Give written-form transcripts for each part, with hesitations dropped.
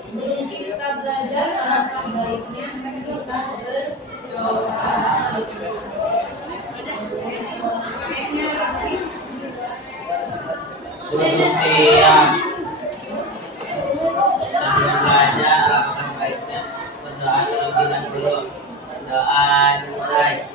Sebelum kita belajar, alangkah baiknya kita berdoa. Kayaknya sih. Duduk siap. Sebelum belajar, alangkah baiknya berdoa terlebih dahulu. Berdoa dimulai.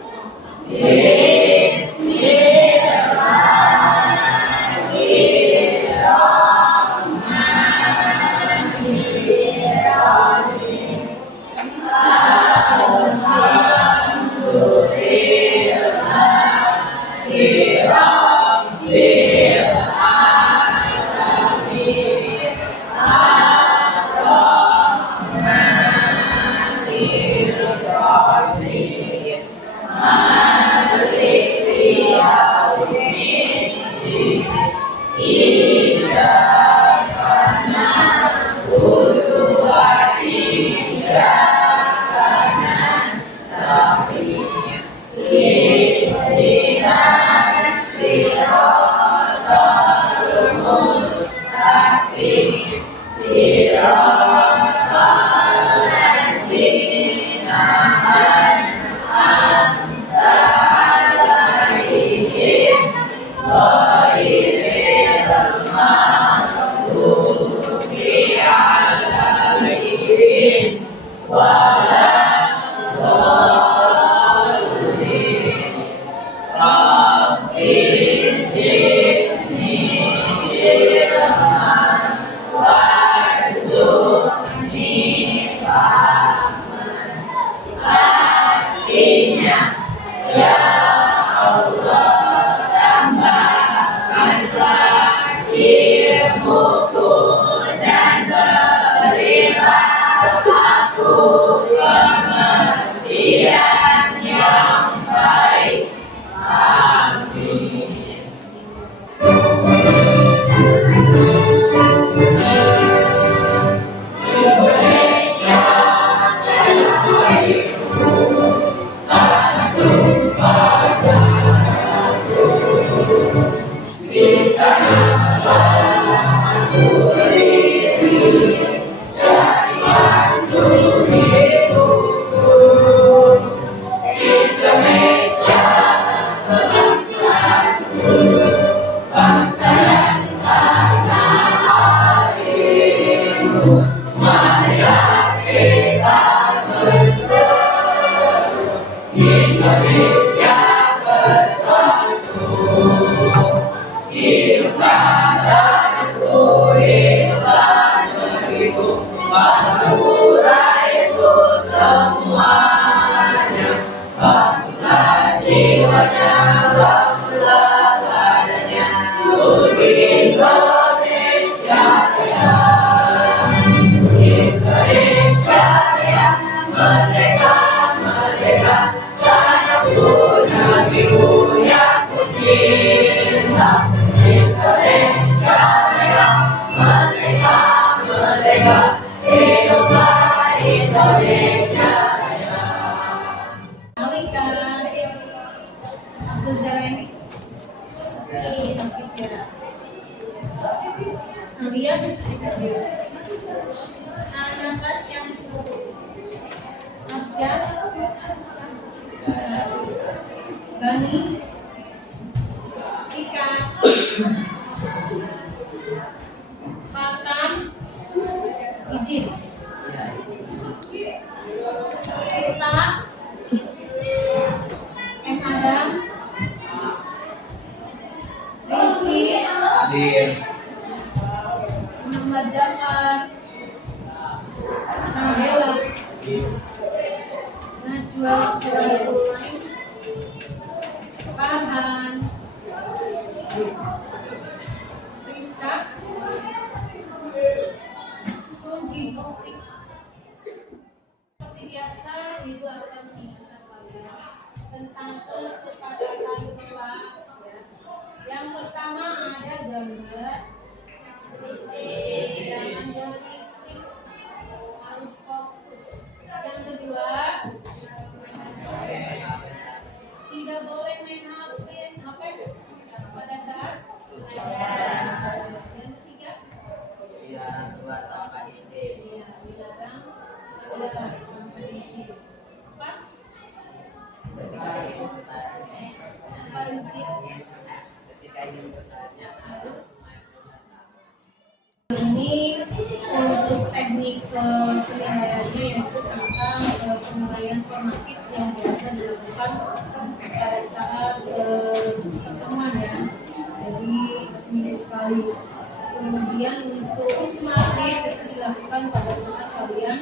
Bani, Cika, Patan, izin. Kita, Adam, Rizky, Muhammad Jafar, Nabila, Najwa, Farhan, Rizka, Sugi, seperti biasa Ibu akan mengingatkan kalian tentang kesepakatan kelas ya. Yang pertama ada gambar, jangan berisik, harus fokus. Yang kedua, tidak boleh main HP orang tua tanpa izin. Ya, dilarang keluar tanpa izin. Empat, Ketika ingin bertanya, tanpa izin ketika ingin bertanya harus ini untuk teknik penilaiannya yaitu tentang penilaian formatif yang biasa dilakukan pada saat pertemuan ya, jadi seminggu sekali. Kemudian untuk SMART itu dilakukan pada saat kalian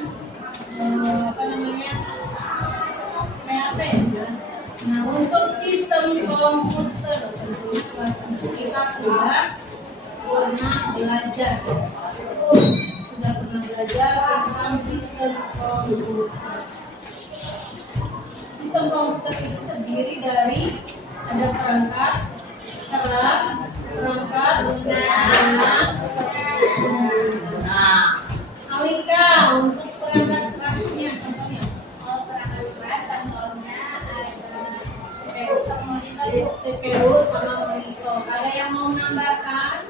PAT ya. Nah, untuk sistem komputer tentunya kelas 1 kita sudah pernah belajar tentang sistem komputer. Sistem komputer itu terdiri dari ada perangkat keras, perangkat lunak. Alika untuk perangkat kerasnya contohnya. Perangkat keras contohnya ada CPU sama monitor. CPU sama monitor. Ada yang mau menambahkan?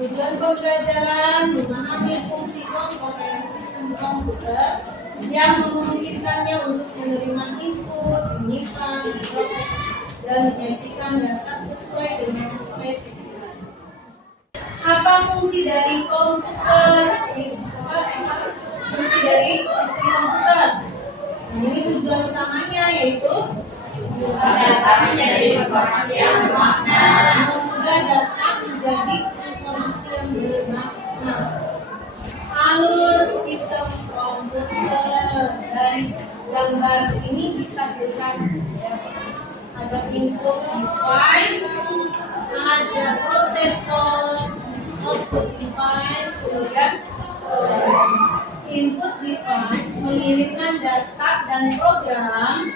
Tujuan pembelajaran memahami fungsi komponen sistem komputer yang memungkinkannya untuk menerima input, menyimpan, memproses, dan menyajikan data sesuai dengan spesifikasi. Apa fungsi dari komputer? Fungsi dari sistem komputer. Nah, ini tujuan utamanya yaitu Data menjadi informasi yang bermakna. mengubah data menjadi informasi yang bermakna. Alur sistem komputer dari gambar ini bisa dilihat ya. Ada input device, ada prosesor, output device, kemudian storage. Input device mengirimkan data dan program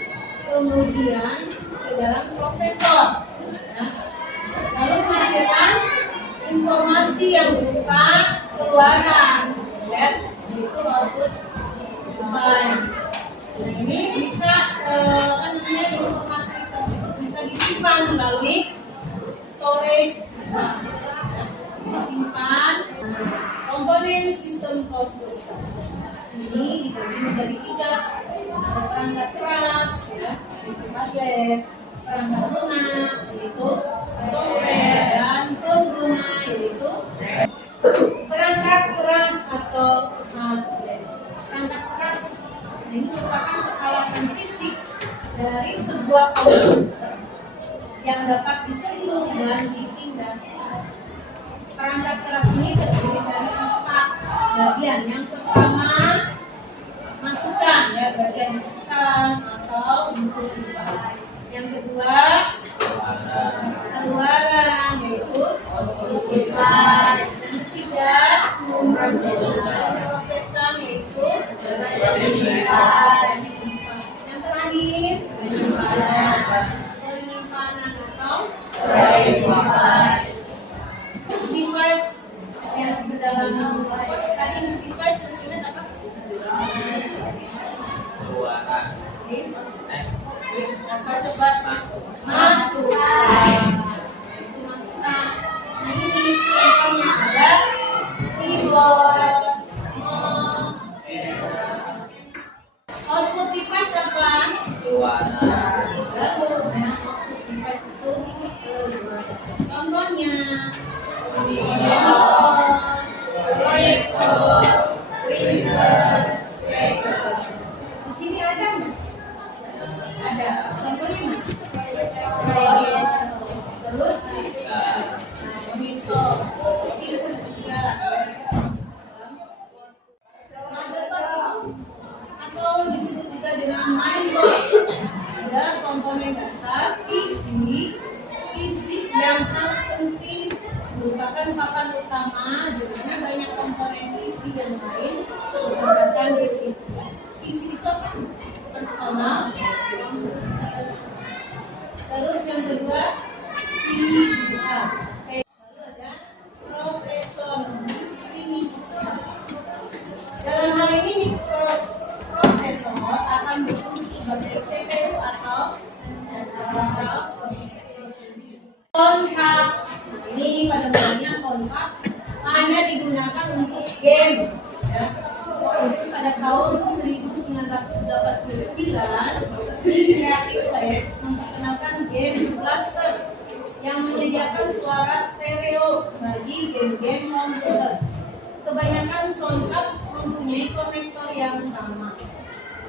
kemudian ke dalam prosesor ya. Lalu menghasilkan informasi yang berupa keluaran ya, yaitu output device. Nah, ini bisa informasi tersebut bisa disimpan melalui storage device ya. Disimpan komponen sistem komputer. Sini dibagi menjadi 3. Ada perangkat keras ya, yaitu hardware, perangkat lunak yaitu software, dan pengguna yaitu perangkat keras atau hardware. Perangkat keras ini merupakan peralatan fisik dari sebuah komputer yang dapat disentuh dan dipindahkan. Perangkat keras ini terdiri dari 4 bagian. Yang pertama, masukan ya, bagian masukan atau bentuk device. Yang kedua, keluaran yaitu output device. Yang ketiga, prosesan yaitu device. Yang terakhir, penyimpanan atau device. Device yang di dalam tadi device hasilnya apa? keluaran. Apa coba masuk. Itu masukan. Nah, ini contohnya ada keyboard, mouse. Output device apa? Keluaran. Lalu output device itu keluaran. Contohnya monitor, proyektor, printer, speaker. Di sini ada nggak? Ada. Contohnya mana? Terus monitor, speaker juga. Motherboard itu atau disebut juga dengan mainboard. Ada komponen dasar PC yang sangat penting, merupakan papan utama di mana banyak komponen isi dan lain ditempatkan di situ. Isi itu apa? Personal, komputer. Terus yang kedua, PIA. Lalu ada prosesor. Seperti ini. Dalam hal ini prosesor akan berfungsi sebagai CPU atau soundcard. Ini pada mulanya soundcard hanya digunakan untuk game. Ya. Itu pada tahun 1989 di Creative Labs memperkenalkan game Blaster yang menyediakan suara stereo bagi game-game komputer. Kebanyakan soundcard mempunyai konektor yang sama.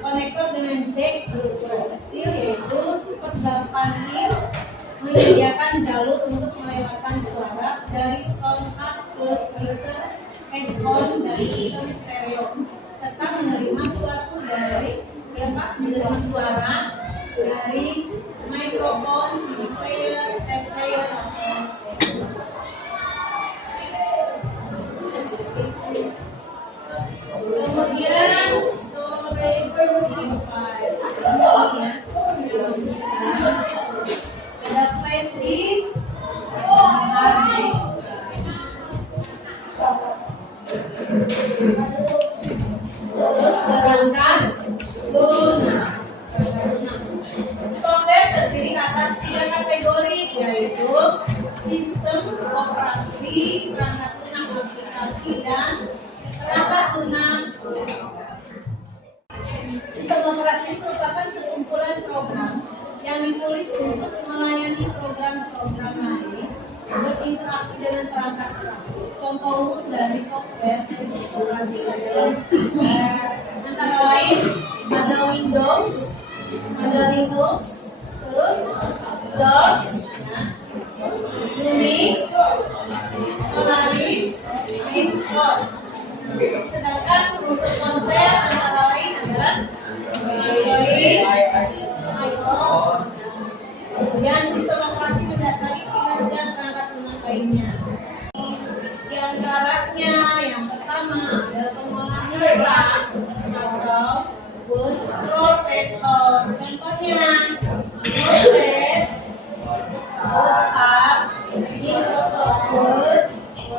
Konektor dengan jack berukuran kecil yaitu 1/8 inch menyediakan jalur untuk melewatkan suara dari soundcard ke speaker, headphone, dan sistem stereo, serta menerima menerima suara dari mikrofon, CD player, tape player, atau stereo. Kemudian storage device ini ya, ada flash disk, hard disk. Terus perangkat lunak. Software terdiri atas 3 kategori, yaitu sistem operasi, perangkat lunak aplikasi, dan perangkat lunak. Sistem operasi ini merupakan sekumpulan program yang ditulis untuk melayani program-program lain berinteraksi dengan perangkat lunak. Contoh umum dari software sistem operasi adalah antara lain ada Windows, ada Linux, terus DOS, Unix, Solaris, Macintosh. Sedangkan untuk ponsel antara lain adalah Android, iOS. Kemudian sistem operasi mendasari kinerja perangkat lunak lainnya. Di antaranya yang pertama ada pengolahan data atau word processor. Contohnya Notepad, WhatsApp, Microsoft Word,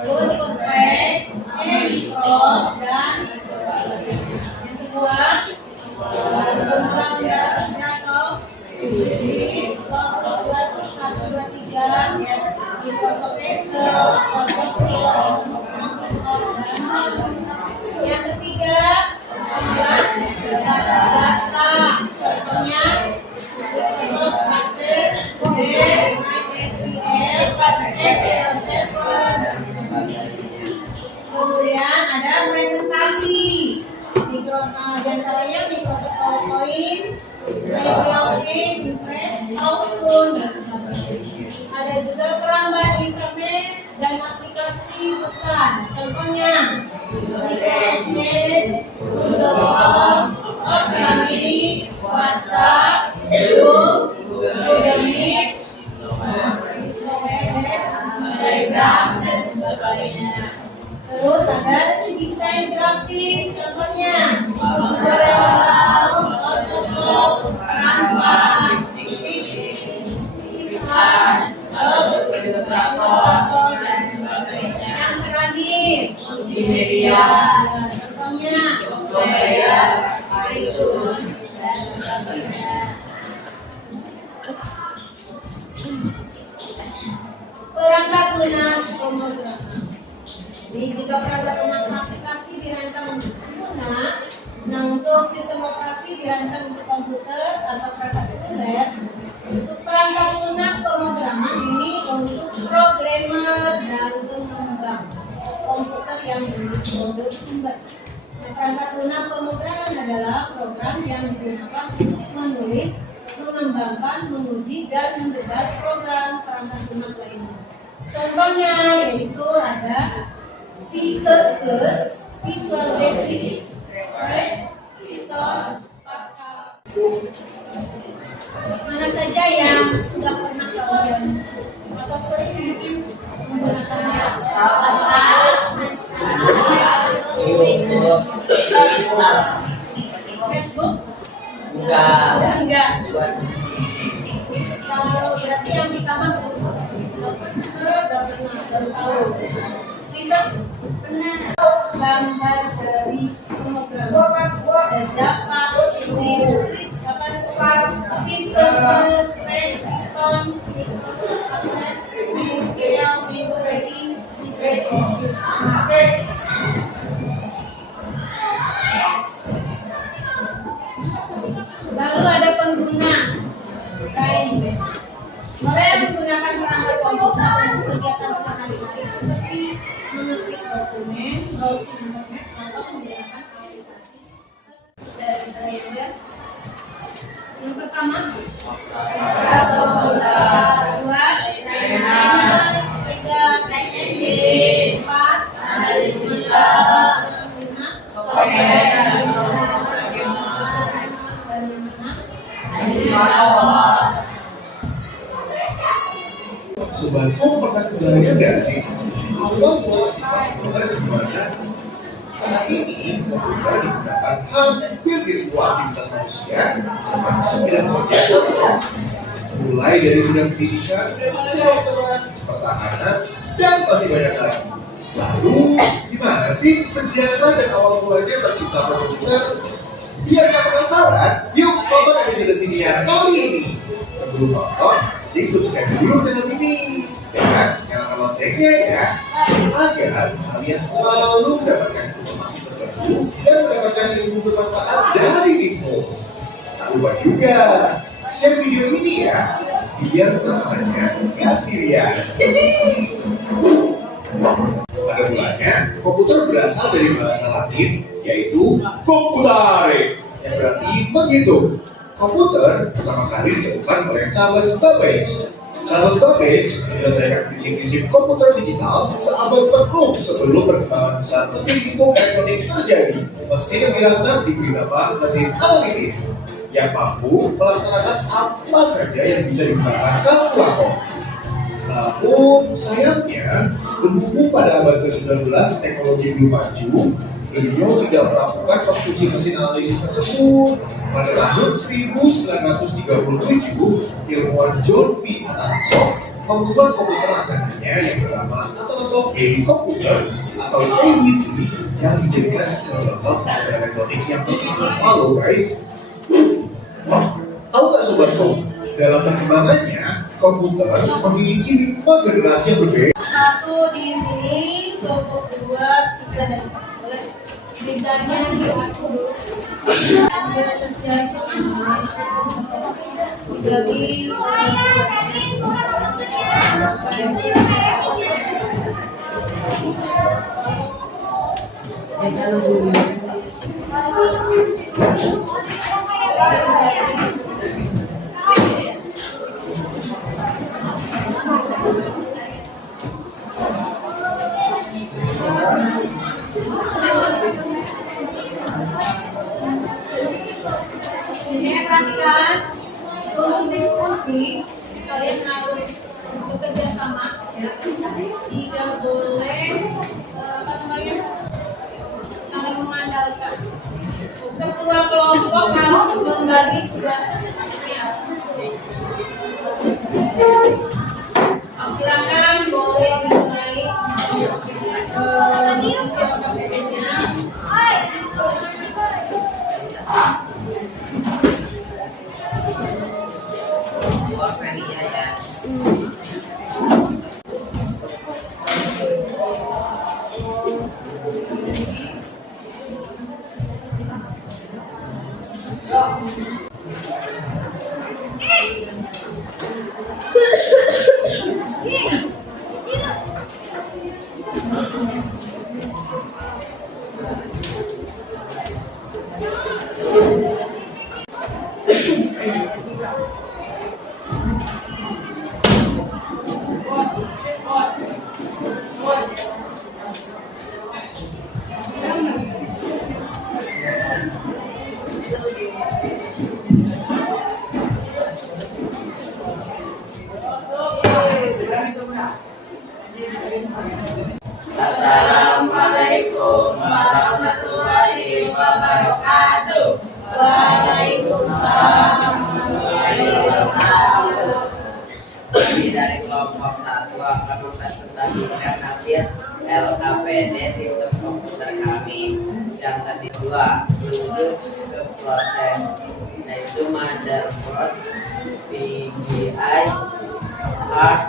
Word.pad, Editor, dan yang kedua pengolahan data Office 123, Microsoft Excel, PowerPoint, yang ketiga basis data, contohnya Microsoft Access, MySQL, SQL Server, dan sebagainya. Kemudian ada presentasi, di antaranya Microsoft PowerPoint, LibreOffice, Impress, Outlook, dan sebagainya. Ada juga perangkat internet dan aplikasi pesan, contohnya Microsoft Edge, Google Chrome, Opera Mini, WhatsApp, Zoom, Google Meet, Telegram, dan sebagainya. Terus ada desain grafis, contohnya Corel, Photoshop, Canva, Pixar, Illustrator, dan sebagainya. Yang terakhir, multimedia, contohnya Premiere, iTunes, dan sebagainya. Perangkat lunak pemrograman. Jadi jika perangkat lunak aplikasi dirancang untuk pengguna, nah untuk sistem operasi dirancang untuk komputer atau perangkat seluler, untuk perangkat lunak pemrograman ini untuk programmer dan pengembang komputer yang menulis kode sumber. Nah, perangkat lunak pemrograman adalah program yang digunakan untuk menulis, mengembangkan, menguji, dan mendebak program perangkat lunak lainnya. Contohnya yaitu ada C++, Visual Basic, Scratch, Python, Pascal. Mana saja yang sudah pernah kalian atau sering baru tahu. Kita gambar dari program ada Java, Tulis, C++, Python, Microsoft Access, MySQL, Visual Basic, LibreOffice. Lalu ada pengguna lain. Mereka yang menggunakan perangkat komputer untuk kegiatan sehari-hari seperti mengetik dokumen, browsing internet, atau menggunakan aplikasi dari driver. Yang pertama, kedua, tiga, empat, Sobat, kamu pernah kebayang nggak sih? Bahwa komputer di mana saat ini komputer digunakan hampir di semua aktivitas manusia, termasuk bidang pekerjaan, mulai dari bidang pendidikan, pertahanan, dan masih banyak lagi. Lalu, gimana sih sejarah dan awal mulanya tercipta komputer? Biar nggak penasaran, yuk tonton episode siniar kali ini. Sebelum nonton, subscribe dulu channel ini dan nyalakan loncengnya ya, agar kalian selalu mendapatkan informasi terbaru dan mendapatkan ilmu bermanfaat dari info. Tak lupa juga share video ini ya, biar rasanya nggak sendirian. Pada mulanya, komputer berasal dari bahasa Latin yaitu computare, yang berarti menghitung. Komputer pertama kali ditemukan oleh Charles Babbage. Charles Babbage menyelesaikan prinsip-prinsip komputer digital seabad penuh sebelum perkembangan besar mesin hitung elektronik terjadi. Mesin yang dirancang diberi nama mesin analitis yang mampu melaksanakan apa saja yang bisa digunakan kalkulator. Namun sayangnya, berhubung pada abad ke-19 teknologi belum maju, beliau tidak melakukan konstruksi mesin analisis tersebut. Pada tahun 1937, ilmuwan John V. Atanasoff membuat komputer rancangannya yang bernama Atanasoff Baby Computer atau ABC yang dijadikan sebagai komputer elektronik yang pertama loh guys. Tahu nggak sobatku? Dalam perkembangannya, komputer memiliki 5 generasi yang berbeda. Satu di sini, kelompok 2, 3, dan 4. Boleh bedanya di aku ada kerjasama dibagi perhatikan untuk diskusi kalian harus bekerja sama ya, tidak boleh saling mengandalkan. Ketua kelompok harus membagi tugasnya. Silakan boleh dimulai mengisi KPP-nya. akan mempresentasikan hasil LKPD sistem komputer kami. Yang kedua, menuju ke proses, yaitu motherboard, VGA, hard,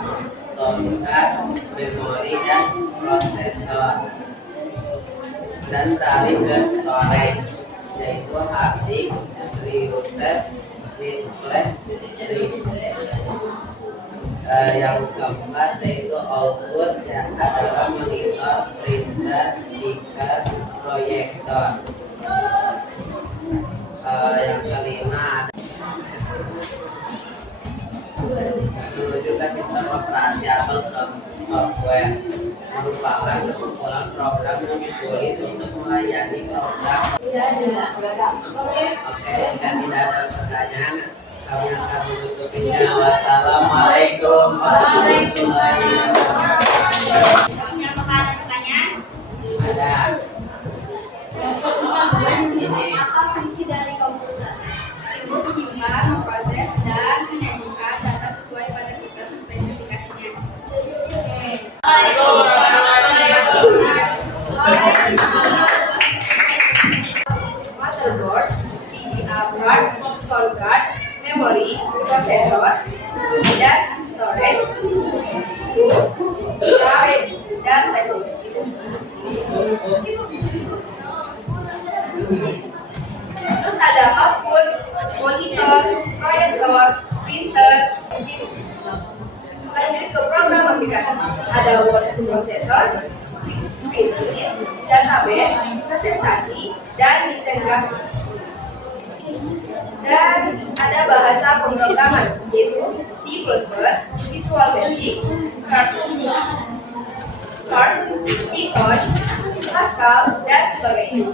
software, memori, dan prosesor. Dan beralih ke storage, yaitu hard disk, reuse, read flash, yang keempat yaitu output yang adalah monitor, printer, speaker, proyektor. Yang kelima menuju ke sistem operasi atau software, merupakan sekumpulan program yang ditulis untuk melayani program. Oke, jika tidak ada pertanyaan, kami akan menutupinya. Wassalamualaikum warahmatullahi wabarakatuh. Punya pertanyaan? Ada. Ini Apa fungsi dari komputer? Ibu menyimpan, memproses, dan menyajikan data sesuai pada sistem spesifikasinya. Motherboard, VGA board, sound card, memory, prosesor, dan storage, boot, RAM, dan flash disk. Terus ada output, monitor, proyektor, printer. Lanjut ke program aplikasi. Ada word processor, spreadsheet, database, presentasi, dan desain grafis. Dan ada bahasa pemrograman yaitu C++, Visual Basic, Start, Python, Pascal, dan sebagainya.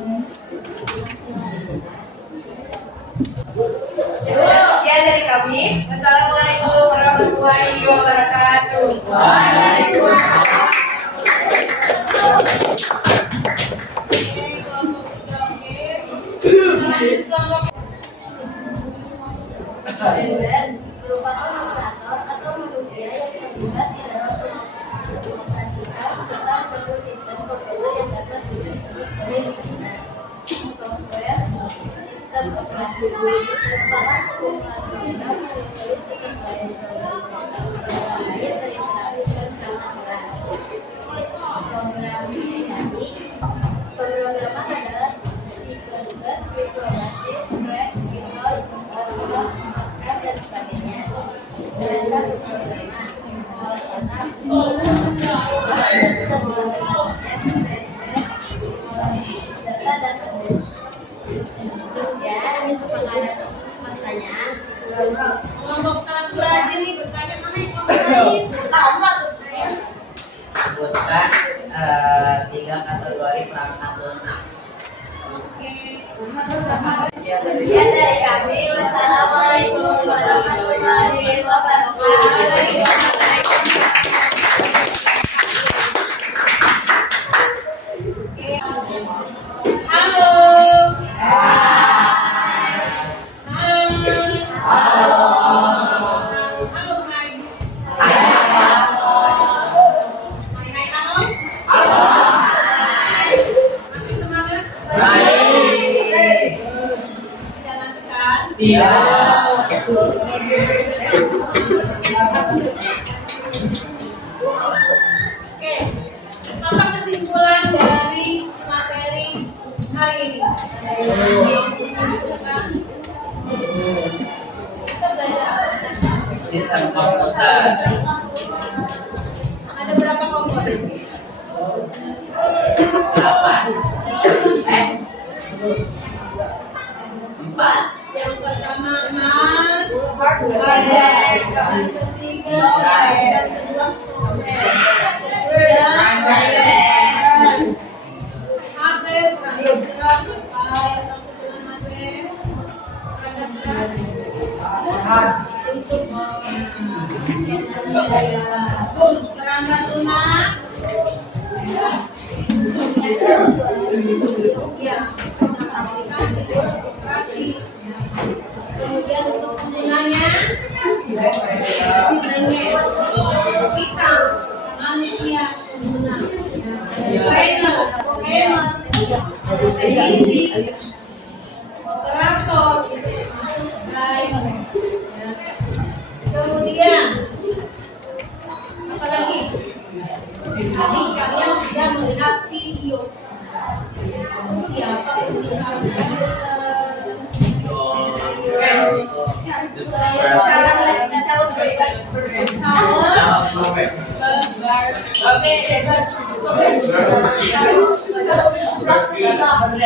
Sekian dari kami. Wassalamualaikum warahmatullahi wabarakatuh. Hardware merupakan operator atau manusia yang terlibat di dalam mengoperasikan serta membangun sistem komputer yang dapat disebut sebagai komputer. Software sistem operasi merupakan sekumpulan program yang ditulis dengan baik lahir berinteraksi dengan perangkat keras. Pemrograman adalah C++, Visual Basic, Scratch, Python, Pascal, dan sebagainya. Dasar pemrograman data dan kemudian pertanyaan Kelompok satu aja nih bertanya mana yang kelompok sebutkan 3 kategori perangkat lunak. Sekian dari kami. Wassalamualaikum warahmatullahi wabarakatuh. Halo. Halo, hai. Hai, halo. Masih semangat? Jalankan. Oke. Apa kesimpulan dari materi hari ini? Kita belajar apa? Sistem komputer. Ada berapa komponen? 8. 4. Yang pertama Hardware. yang ketiga yang kedua software. Dan HP perangkat keras apa yang maksud dengan HP? Perangkat keras untuk perangkat lunak. Ya, aplikasi sistem operasi. Kemudian untuk penggunanya kita Tadi kalian sudah melihat video. Siapa pencipta komputer?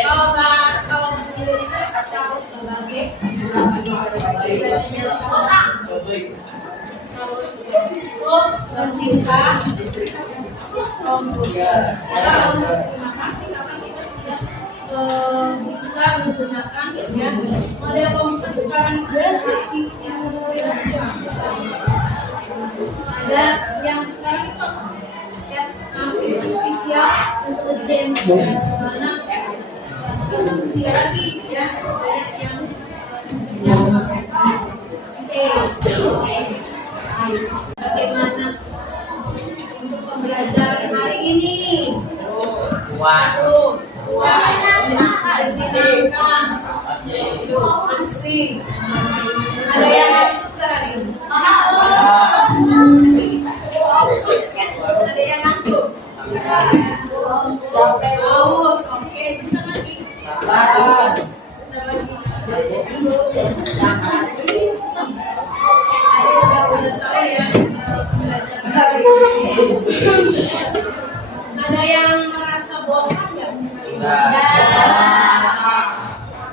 Coba kalau di Indonesia Charles sebagai pencipta komputer. Terima kasih karena kita sudah bisa menggunakan ya model komputer sekarang generasi yang ada yang sekarang itu ya artificial intelligence mana manusia lagi ya banyak yang bagaimana untuk pembelajaran hari ini? Asik. Ada yang ada yang ngantuk. Haus, oke. Bentar lagi. Ada yang merasa bosan nggak?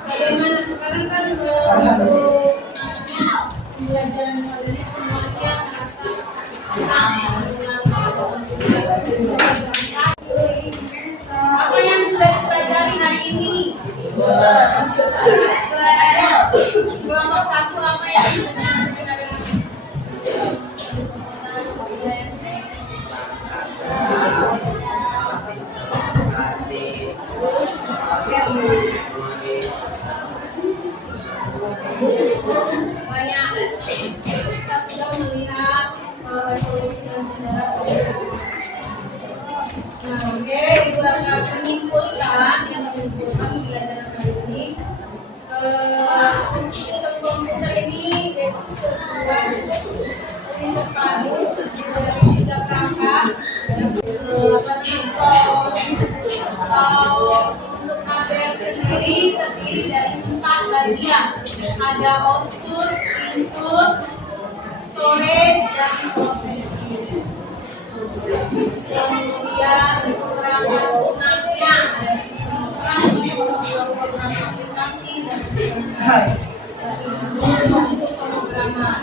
Bagaimana sekarang kan untuk pembelajaran kali ini semuanya merasa senang dengan apa yang sudah dipelajari hari ini? Kelompok satu apa yang sudah dipelajari hari ini? Banyak kita sudah melihat revolusi dan sejarah. Nah, oke, itu akan menyimpulkan pembelajaran kali ini. Sistem komputer ini sebuah yang terpadu dari tiga perangkat. Untuk hardware sendiri terdiri dari 4 bagian. Ada output, input, storage, dan processing. Kemudian perangkat lunaknya ada sistem operasi, program aplikasi, dan untuk pemrograman.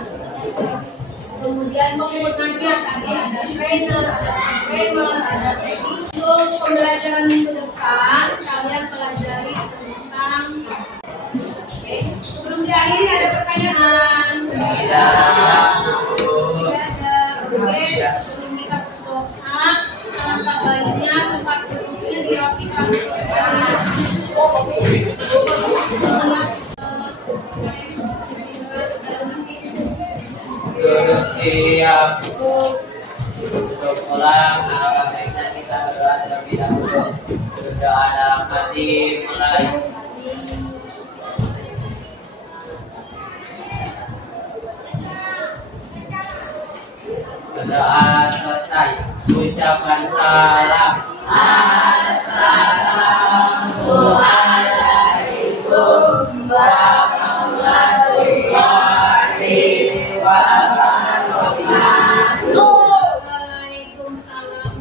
Kemudian penggunanya tadi ada trainer, ada programmer, ada teknis. Untuk pembelajaran minggu depan kalian pelajari tentang sebelum diakhiri ada pertanyaan. Tidak ada. Oke, sebelum kita berdoa, alangkah baiknya tempat duduknya dirapikan. Duduk siap untuk pulang. Alangkah baiknya kita berdoa terlebih dahulu. Berdoa dalam hati mulai. Berdoa selesai. Ucapan salam. Assalamualaikum warahmatullahi wabarakatuh. Waalaikumsalam.